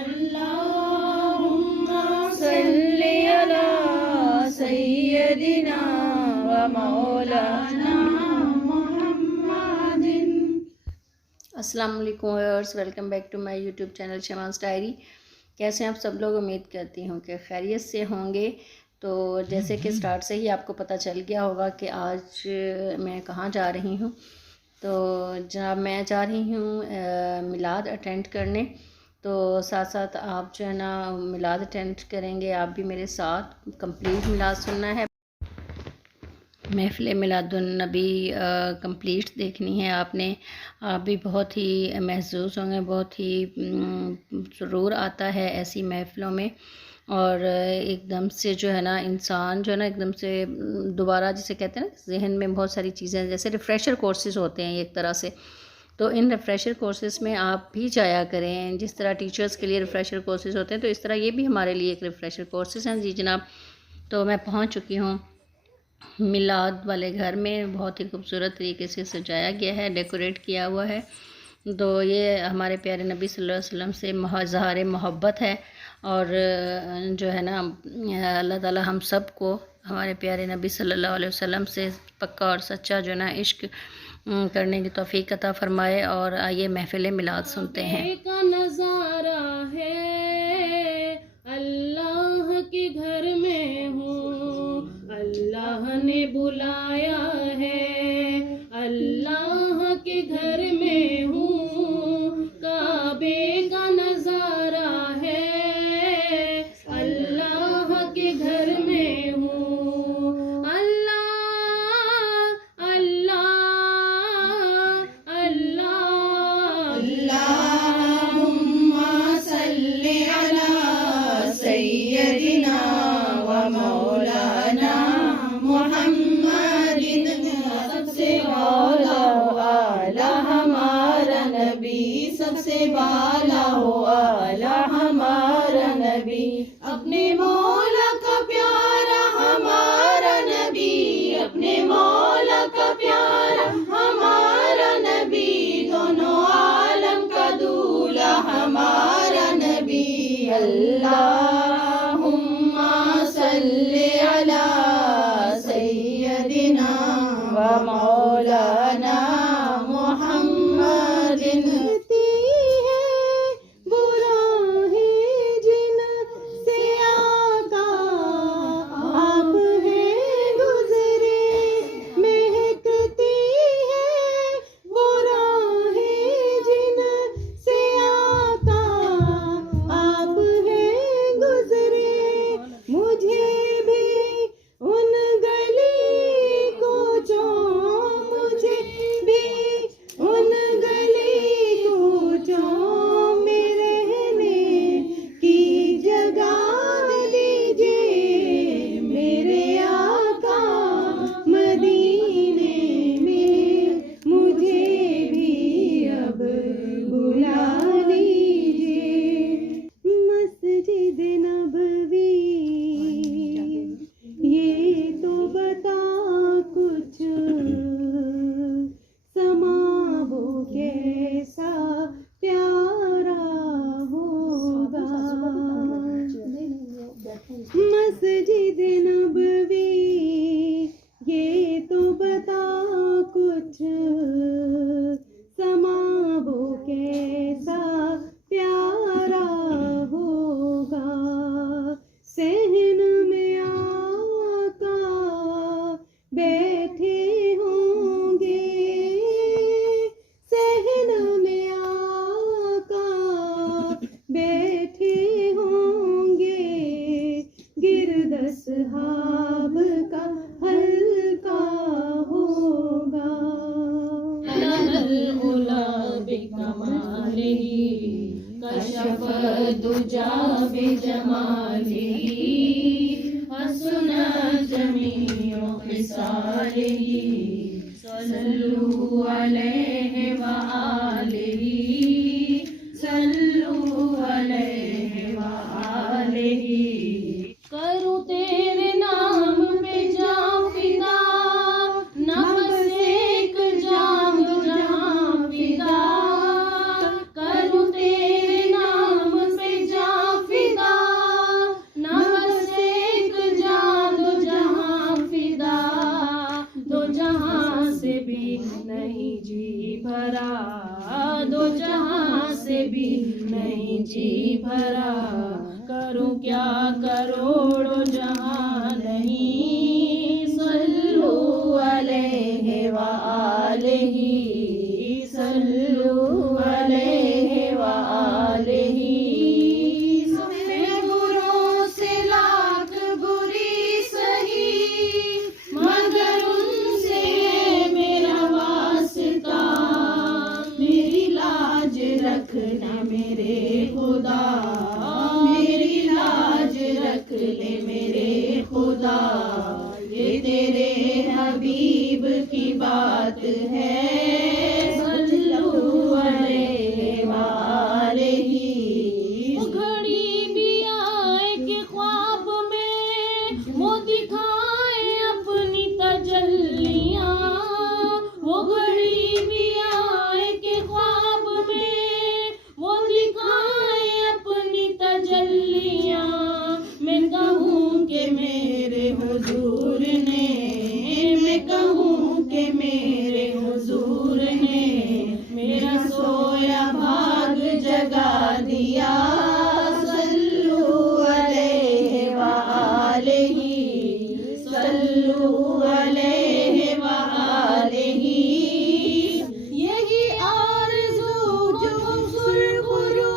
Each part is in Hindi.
अल्लाहुम्मा सल्ली अला सय्यदिना व मौलाना मुहम्मदिन। अस्सलाम वालेकुम viewers, welcome back to my YouTube channel Shamas Diary. कैसे हैं आप सब लोग? उम्मीद करती हूँ कि खैरियत से होंगे। तो जैसे कि स्टार्ट से ही आपको पता चल गया होगा कि आज मैं कहाँ जा रही हूँ। तो जनाब मैं जा रही हूँ मिलाद अटेंड करने। तो साथ साथ आप जो है ना मिलाद अटेंड करेंगे, आप भी मेरे साथ कंप्लीट मिलाद सुनना है। महफ़िल मिलादुन्नबी कंप्लीट देखनी है आपने। आप भी बहुत ही महसूस होंगे, बहुत ही सुरूर आता है ऐसी महफ़िलों में। और एकदम से जो है ना इंसान जो है ना एकदम से दोबारा, जिसे कहते हैं ना, जहन में बहुत सारी चीज़ें, जैसे रिफ़्रेशर कोर्सेज़ होते हैं एक तरह से। तो इन रिफ़्रेशर कोर्सेज़ में आप भी जाया करें। जिस तरह टीचर्स के लिए रिफ़्रेशर कोर्सेज़ होते हैं, तो इस तरह ये भी हमारे लिए एक रिफ़्रेशर कोर्सेज़ हैं। जी जनाब, तो मैं पहुँच चुकी हूँ मिलाद वाले घर में। बहुत ही खूबसूरत तरीके से सजाया गया है, डेकोरेट किया हुआ है। तो ये हमारे प्यारे नबी सल्लल्लाहु अलैहि वसल्लम से इज़हार मोहब्बत है। और जो है ना अल्लाह ताला हम सब को हमारे प्यारे नबी सल्लल्लाहु अलैहि वसल्लम से पक्का और सच्चा जो है ना इश्क करने की तौफीक अता फरमाए। और आइए महफ़िल मिलाद सुनते हैं। का नज़ारा है, अल्लाह के घर में हूँ, अल्लाह ने बुलाया है, अल्लाह के घर में हूँ। काबे का नज़ारा है, अल्लाह के घर में हूँ। अल्लाह अल्लाह अल्लाह अल्लाहुम्मा सल्ली अला सय्यदिना व मौलाना मुहम्मदिन। सबसे वाला हो आला हमारा नबी, सबसे वाला हो आला हमारा नबी। अपने मौला का प्यारा हमारा नबी, अपने मौला का प्यारा हमारा नबी। दोनों आलम का दूल्हा हमारा नबी। अल्लाहुम्मा सल्ली अला सय्यदिना व मौलाना मुहम्मदिन। बुरा है जिन से आका आप हैं गुजरे, महकती है। बुरा है जिन से आका आप हैं गुजरे, मुझे भी उन गली कूचों, मुझे भी उन गली कूचों में रहने की जगह दीजिए मेरे आका। मदीने में मुझे भी अब बुला लीजिए। मस्जिद नबवी ये तो बता कुछ, समा वो कैसा प्यारा होगा। मस्जिद नबवी ये तो बता कुछ, समा वो कैसा प्यारा होगा। सहन में आका बैठे होंगे, सहन में आका बैठे होंगे। गिरद सहाब का हल्का होगा। कशफ दुजा बिजमालिही, हसना जमीउ खिसालिही। सल्लु अलैहि व आलिही, सल्लु अलैहि व आलिही। करूँ तेरे नाम पे जाऊं फिदा, नफ्स एक जाम जहां फिदा। करूँ तेरे नाम पे जहां से भी नहीं जी भरा, दो जहां से भी नहीं जी भरा। करूं क्या करोड़ों जहां नहीं, सल्लू अलैहि व आलिही, सल्लू अलैहि व आलिही। सुने बुरों से लाख बुरी सही, मगर उनसे मेरा वास्ता। मेरी लाज रखना मेरे खुदा, मेरी लाज रख ले मेरे खुदा। ये तेरे हबीब की बात है, सल्लू अलैहि व आलिही। घड़ी भी आए के ख्वाब में वो दिखाए अपनी तजल्लियां, वो घड़ी भी आए के ख्वाब में वो दिखाए अपनी तजल्लियां। मैं कहूँ कि मेरे हुजूर ने, मैं कहूँ कि मेरे हुजूर ने मेरा सोया भाग जगा दिया। सल्लू अलैहि व आलिही, सल्लू अलैहि व आलिही। यही आरज़ू जो सुरखरू,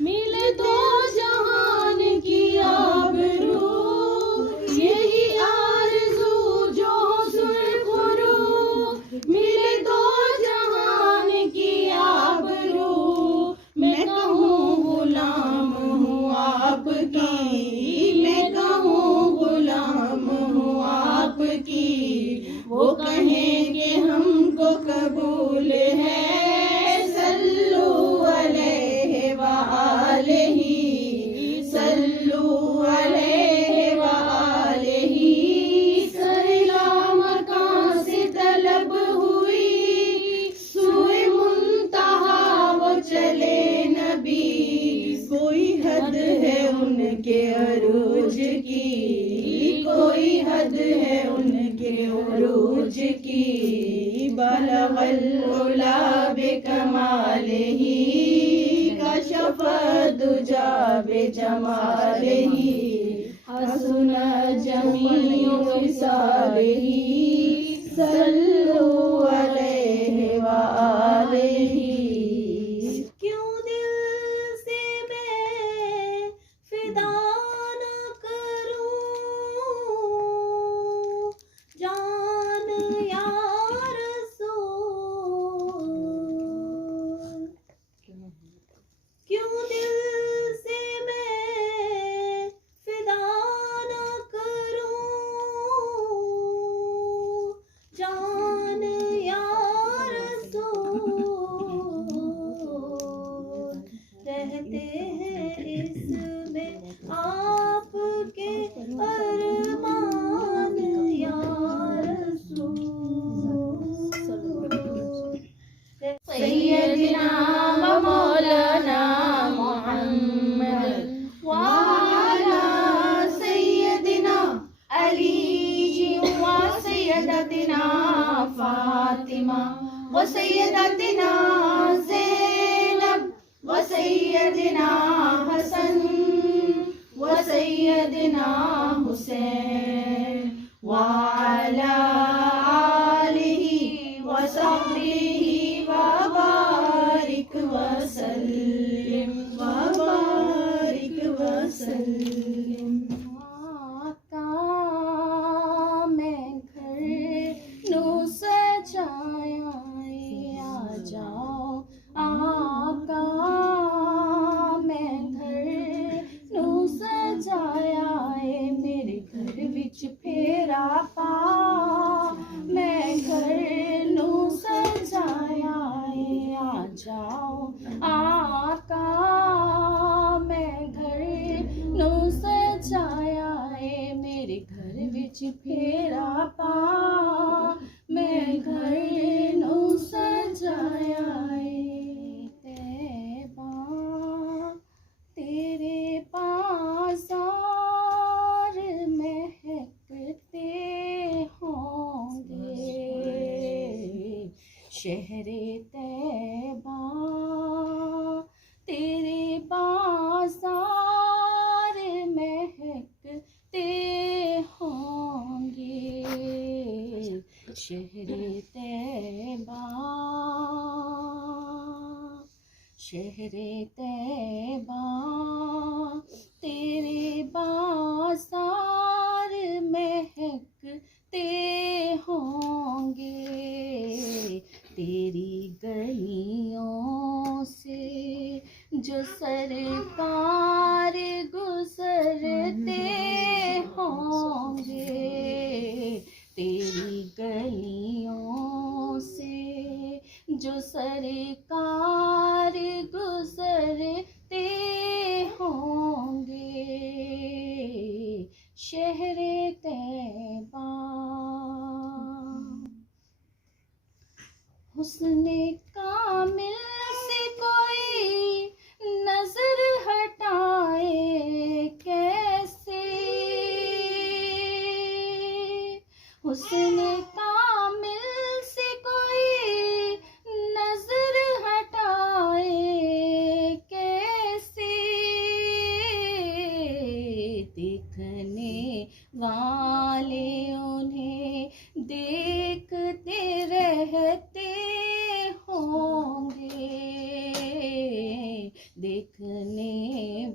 मिले दो जहान की आबरू। यही आरज़ू जो सुरखरू, मिले दो जहान की आबरू। मैं कहूँ गुलाम हूँ आपकी, मैं कहूँ गुलाम हूँ आपकी। वो कहेंगे हमको कबूल है, सल्लू अलैहि व आलिही, सल्लू अलैहि व आलिही। सरिला मकान से तलब हुई, सुए मुंतहा वो चले नबी। कोई हद है उनके अरूज की, कोई हद है उनके अरूज की। बलगल उला बिकमालिही, कशफ दुजा बिजमालिही। हसन जमीउ फिसालिही, सल्लू अलैहि व आलिही। क्यों दिल से मैं फिदा न करूं, जान या रसूल। क्यों दिल से मैं फिदा न करूं, जान या रसूल। रहते हैं इसमें आपके अरमान या रसूल। सैयदना व मौलाना मुहम्मद व अला सैयदना अली जी व सैयदतना फातिमा व सैयदतना ज़ैनब व सैयदना हसन व सैयदना हुसैन व अला आलिही व सहबिही व बारिक व सल्लिम व बारिक व सल्लिम। आका मैं घर नू सजाया आ जाओ, आका मैं घर नू सजाया मेरे घर विच फेरा पा। मैं घर नू सजाया आ जाओ, आका मैं घर नू सजाया मेरे घर विच फेरा पा। मैं घर नू सजाया तैबा तेरे बाज़ार महकते होंगे। शहरे तैबा तेरे बाज़ार महकते होंगे, शहरे तैबा, शहरे तैबा तेरे बाज़ार महकते होंगे, तेरी गलियों से जो सरकार गुजरते होंगे, तेरी गलियों से जो सरकार गुजरते होंगे, शहरे तैबा। हुस्ने कामिल से कोई नजर हटाए कैसे, हुस्ने कामिल से कोई नजर हटाए कैसे, देखने वाले उन्हें देखते रहते होंगे, देखने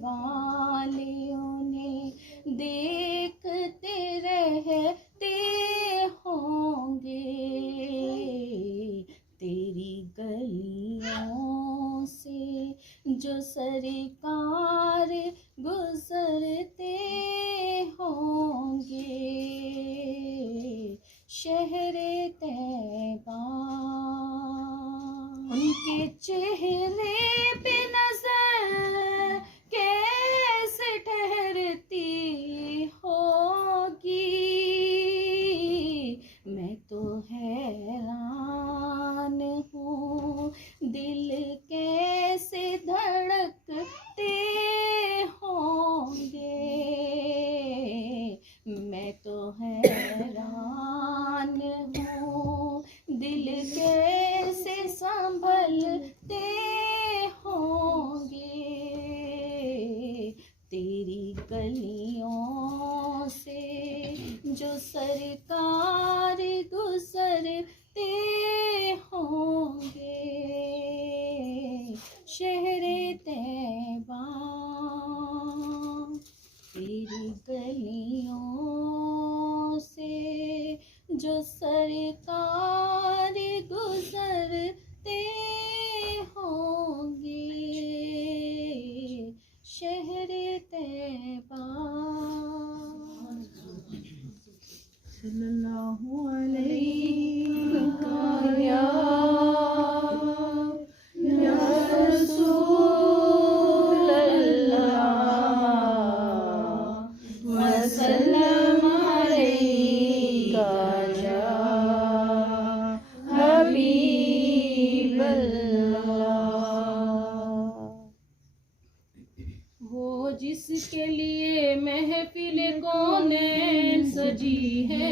वाले उन्हें देखते रहते होंगे, तेरी गलियों से जो सरकार गुजरते होंगे, शहरे तैबा। उनके चेहरे पे नजर कैसे ठहरती होगी, मैं तो हैरान हूँ दिल कैसे धड़कते होंगे, मैं तो हैरान हूँ दिल कैसे संभलते होंगे, तेरी गलियों से जो सरकार गुजरते होंगे, शहरे तैबा, तेरी गलियों से जो सरकार गुजरते होंगे, शहरे तैबा। सल्लल्लाहु अलैहि या रसूल अल्लाह वसल्लम अलैका या हबीब अल्लाह। वो जिसके लिए महफिल कौनैन सजी है,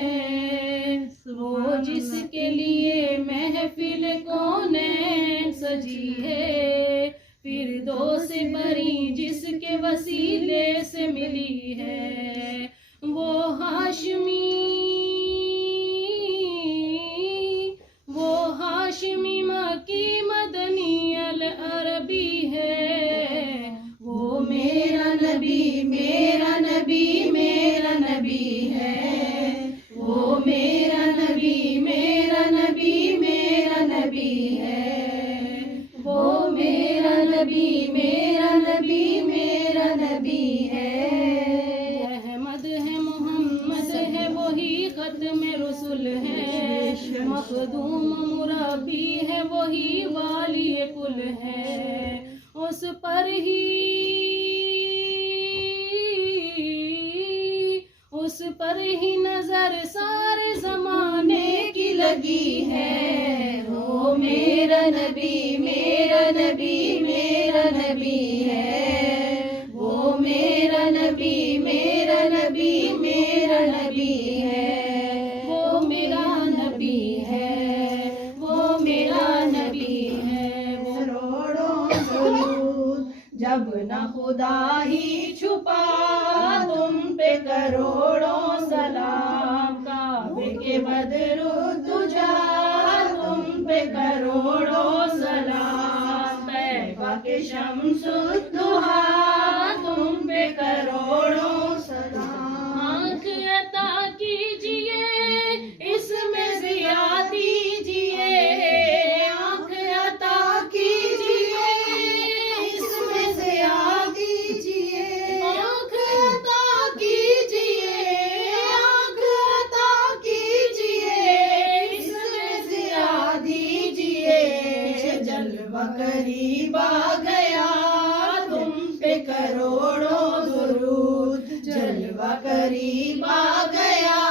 वो जिसके लिए महफिल कौनैन सजी है, फिरदौस से बरी जिसके वसीले से मिली है, वो हाशिमी मक्की मदनी अल अरबी है, वो मेरा नबी मेरा नबी मेरा नबी है, वो मेरा नबी मेरा नबी मेरा नबी है, वो मेरा नबी मेरा नबी मेरा नबी है। अहमद है मोहम्मद है वही खत्म रसूल है, मखदूम मुरब्बी है वही वाली कुल है, उस पर ही नजर सारे जमाने की लगी है, वो मेरा नबी मेरा नबी मेरा नबी है, वो मेरा नबी मेरा नबी मेरा नबी है, वो मेरा नबी है, वो मेरा जब न खुदा ही छुपा तुम पे करोड़ों सलाम। काबे के बदरुद्दुजा तुम पे करोड़ों सलाम। तैबा के शम्सुद्दुहा तुम पे करोड़ों सलाम। आँख अता कीजिए इसमें ज़िया दीजिए, आँख अता कीजिए इसमें ज़िया दीजिए, आँख अता कीजिए, आँख अता कीजिए इसमें ज़िया दीजिए। जलवा करीब आ गया तुम पे करोड़ों दुरूद, जलवा करीब आ गया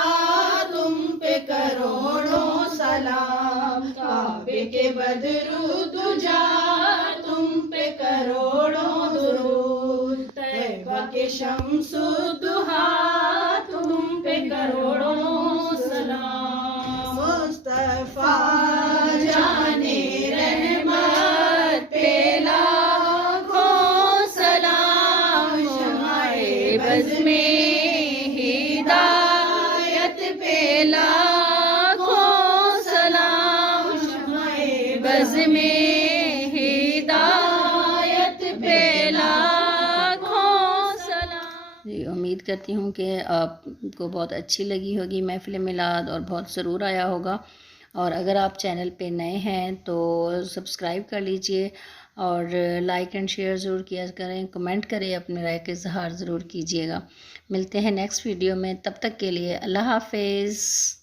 तुम पे करोड़ों सलाम। काबे के बदरुद्दुजा तुम पे करोड़ों दुरूद, तैबा के शम्सुद्दुहा तुम पे करोड़ों सलाम। मुस्तफा जाने रहमत पे लाखों सलाम। शमाए बज़ में हिदायत पे लाखों सलाम। शमाए बज़ में हिदायत पे लाखों सलाम। जी, उम्मीद करती हूँ कि आपको बहुत अच्छी लगी होगी महफ़िल मिलाद और बहुत ज़रूर आया होगा। और अगर आप चैनल पे नए हैं तो सब्सक्राइब कर लीजिए और लाइक एंड शेयर ज़रूर किया करें, कमेंट करें, अपने राय का इज़हार ज़रूर कीजिएगा। मिलते हैं नेक्स्ट वीडियो में, तब तक के लिए अल्लाह हाफ़िज़।